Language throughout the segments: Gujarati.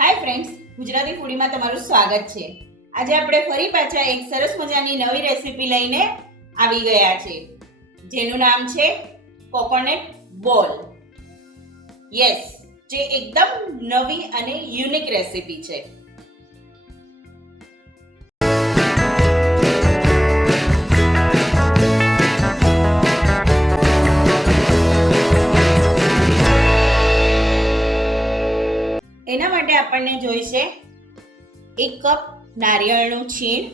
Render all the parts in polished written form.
હાય ફ્રેન્ડ્સ, ગુજરાતી ફૂડીમાં તમારું સ્વાગત છે। આજે આપણે ફરી પાછા એક સરસ મજાની નવી રેસીપી લઈને આવી ગયા છે, જેનું નામ છે કોકોનટ બોલ। યસ, જે એકદમ નવી અને યુનિક રેસીપી છે। એના માટે આપણને જોઈશે 1 કપ નારિયેળનું છીણ।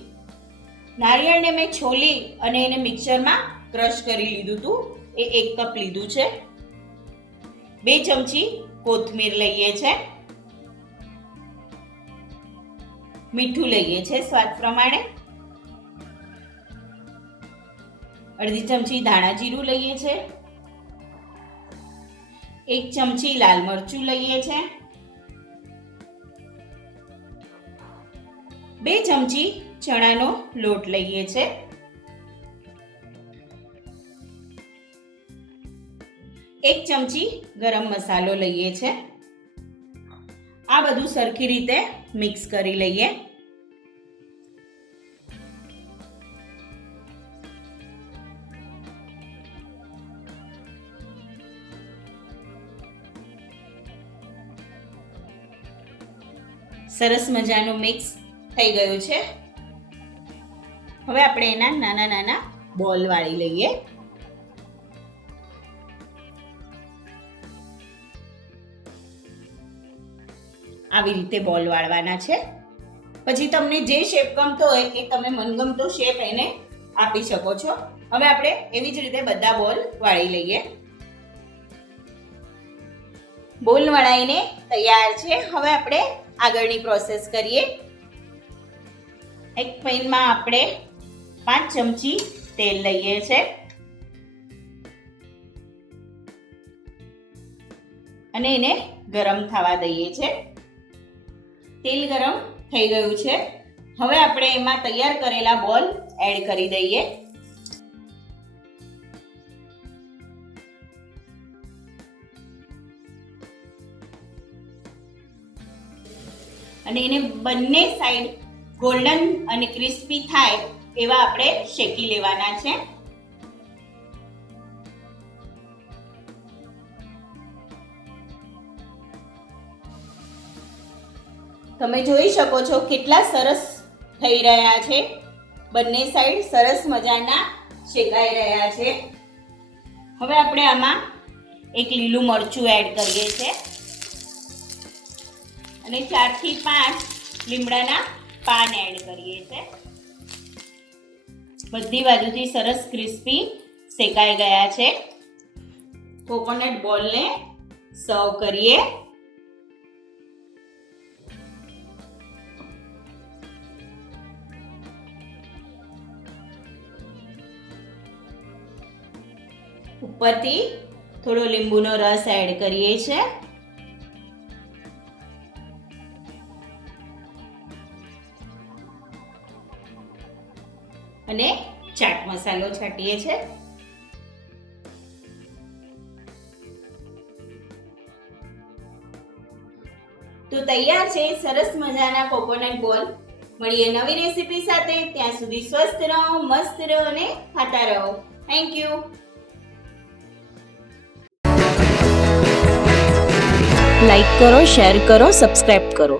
નારિયેળને મેં છોલી અને એને મિક્સરમાં ક્રશ કરી લીધું હતું, એ 1 કપ લીધું છે। 2 ચમચી કોથમીર લઈએ છે, મીઠું લઈએ છે સ્વાદ પ્રમાણે, અડધી ચમચી ધાણા જીરું લઈએ છે, 1 ચમચી લાલ મરચું લઈએ છે, 2 ચમચી ચણાનો લોટ લઈએ છે, 1 ચમચી ગરમ મસાલો લઈએ છે। આ બધું સરખી રીતે મિક્સ કરી લઈએ। સરસ મજાનું મિક્સ થઈ ગયું છે। હવે આપણે એના નાના નાના બોલ વાળી લઈએ। આવી રીતે બોલ વાળવાના છે। પછી તમને જે શેપ ગમતો હોય એ તમે મનગમતો શેપ એને આપી શકો છો। હવે આપણે એવી જ રીતે બધા બોલ વાળી લઈએ। બોલ વળાઈને તૈયાર છે। હવે આપણે આગળની પ્રોસેસ કરીએ। એક પેનમાં આપણે 5 ચમચી તેલ લઈએ છે અને એને ગરમ થવા દઈએ છે। તેલ ગરમ થઈ ગયું છે। હવે આપણે એમાં તૈયાર કરેલા બોલ એડ કરી દઈએ। અને એને બંને સાઈડ ગોલ્ડન અને ક્રિસ્પી થાય એવા આપણે શેકી લેવાના છે। તમે જોઈ શકો છો કેટલા સરસ થઈ રહ્યા છે। બંને સાઈડ સરસ મજાના શેકાઈ રહ્યા છે। હવે આપણે આમાં એક લીલું મરચું એડ કરીએ છીએ અને 4 થી 5 લીમડાના પાન એડ કરીએ છીએ। બધી બાજુથી સરસ ક્રિસ્પી શેકાઈ ગયા છે। કોકોનટ બોલને સર્વ કરીએ। ઉપરથી થોડો લીંબુનો રસ એડ કરીએ છીએ। અને ચાટ મસાલો છાંટીએ છીએ। તો તૈયાર છે સરસ મજાના કોકોનટ બોલ। મળીએ નવી રેસીપી સાથે। ત્યાં સુધી સ્વસ્થ રહો, મસ્ત રહો અને ખાતા રહો। Thank you. લાઈક કરો, શેર કરો, સબસ્ક્રાઇબ કરો।